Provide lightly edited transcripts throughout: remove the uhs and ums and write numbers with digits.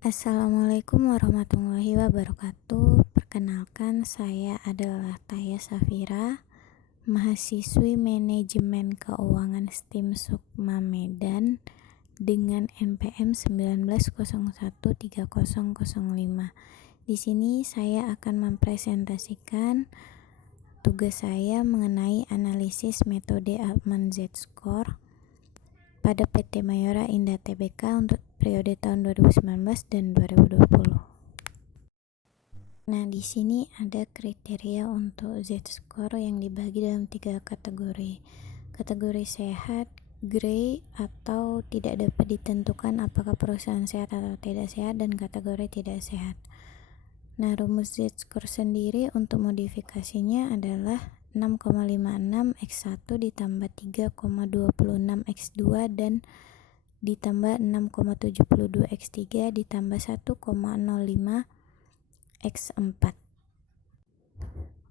Assalamualaikum warahmatullahi wabarakatuh. Perkenalkan, saya adalah Taya Safira, mahasiswi Manajemen Keuangan STIM Sukma Medan dengan NPM 19013005. Di sini saya akan mempresentasikan tugas saya mengenai analisis metode Altman Z-Score pada PT Mayora Indah Tbk untuk periode tahun 2019 dan 2020. Nah, di sini ada kriteria untuk Z-score yang dibagi dalam 3 kategori. Kategori sehat, gray atau tidak dapat ditentukan apakah perusahaan sehat atau tidak sehat, dan kategori tidak sehat. Nah, rumus Z-score sendiri untuk modifikasinya adalah 6,56 X1 ditambah 3,26 X2 dan ditambah 6,72 X3 ditambah 1,05 X4.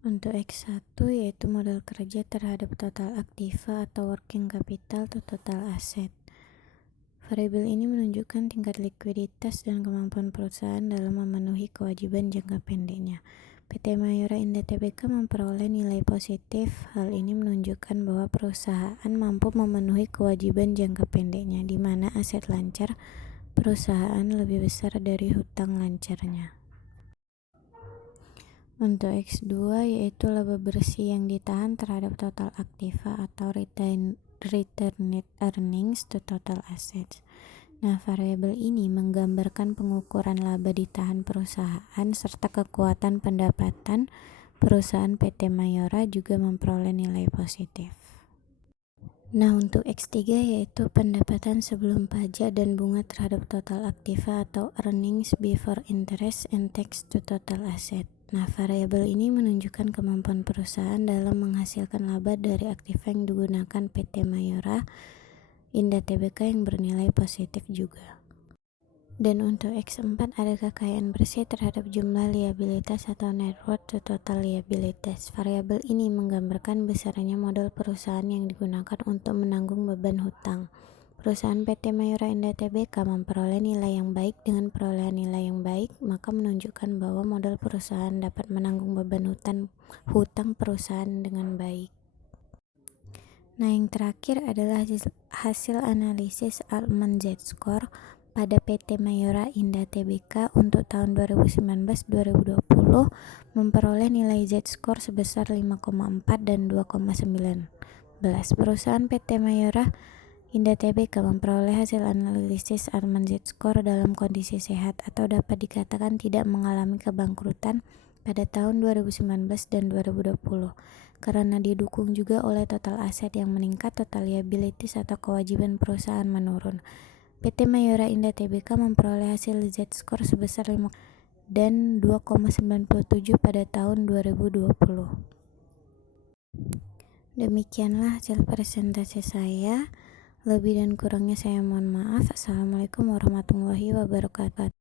Untuk X1 yaitu modal kerja terhadap total aktiva atau working capital atau total aset. Variabel ini menunjukkan tingkat likuiditas dan kemampuan perusahaan dalam memenuhi kewajiban jangka pendeknya. PT Mayora Indah Tbk memperoleh nilai positif. Hal ini menunjukkan bahwa perusahaan mampu memenuhi kewajiban jangka pendeknya, di mana aset lancar perusahaan lebih besar dari hutang lancarnya. Untuk X2 yaitu laba bersih yang ditahan terhadap total aktiva atau return net earnings to total assets. Nah, variabel ini menggambarkan pengukuran laba ditahan perusahaan serta kekuatan pendapatan perusahaan. PT Mayora juga memperoleh nilai positif. Nah, untuk X3 yaitu pendapatan sebelum pajak dan bunga terhadap total aktiva atau earnings before interest and tax to total asset. Nah, variabel ini menunjukkan kemampuan perusahaan dalam menghasilkan laba dari aktiva yang digunakan PT Mayora Indah Tbk yang bernilai positif juga. Dan untuk X4 ada kekayaan bersih terhadap jumlah liabilitas atau net worth to total liabilitas. Variabel ini menggambarkan besarnya modal perusahaan yang digunakan untuk menanggung beban hutang. Perusahaan PT Mayora Indah Tbk memperoleh nilai yang baik. Dengan perolehan nilai yang baik, maka menunjukkan bahwa modal perusahaan dapat menanggung beban hutang perusahaan dengan baik. Nah, yang terakhir adalah hasil analisis Altman Z-Score pada PT Mayora Indah Tbk untuk tahun 2019-2020 memperoleh nilai Z-Score sebesar 5,4 dan 2,19. Perusahaan PT Mayora Indah Tbk memperoleh hasil analisis Altman Z-Score dalam kondisi sehat atau dapat dikatakan tidak mengalami kebangkrutan pada tahun 2019 dan 2020 karena didukung juga oleh total aset yang meningkat, total liabilities atau kewajiban perusahaan menurun. PT Mayora Indah Tbk memperoleh hasil Z-score sebesar 5 dan 2,97 pada tahun 2020. Demikianlah hasil presentasi saya. Lebih dan kurangnya saya mohon maaf. Assalamualaikum warahmatullahi wabarakatuh.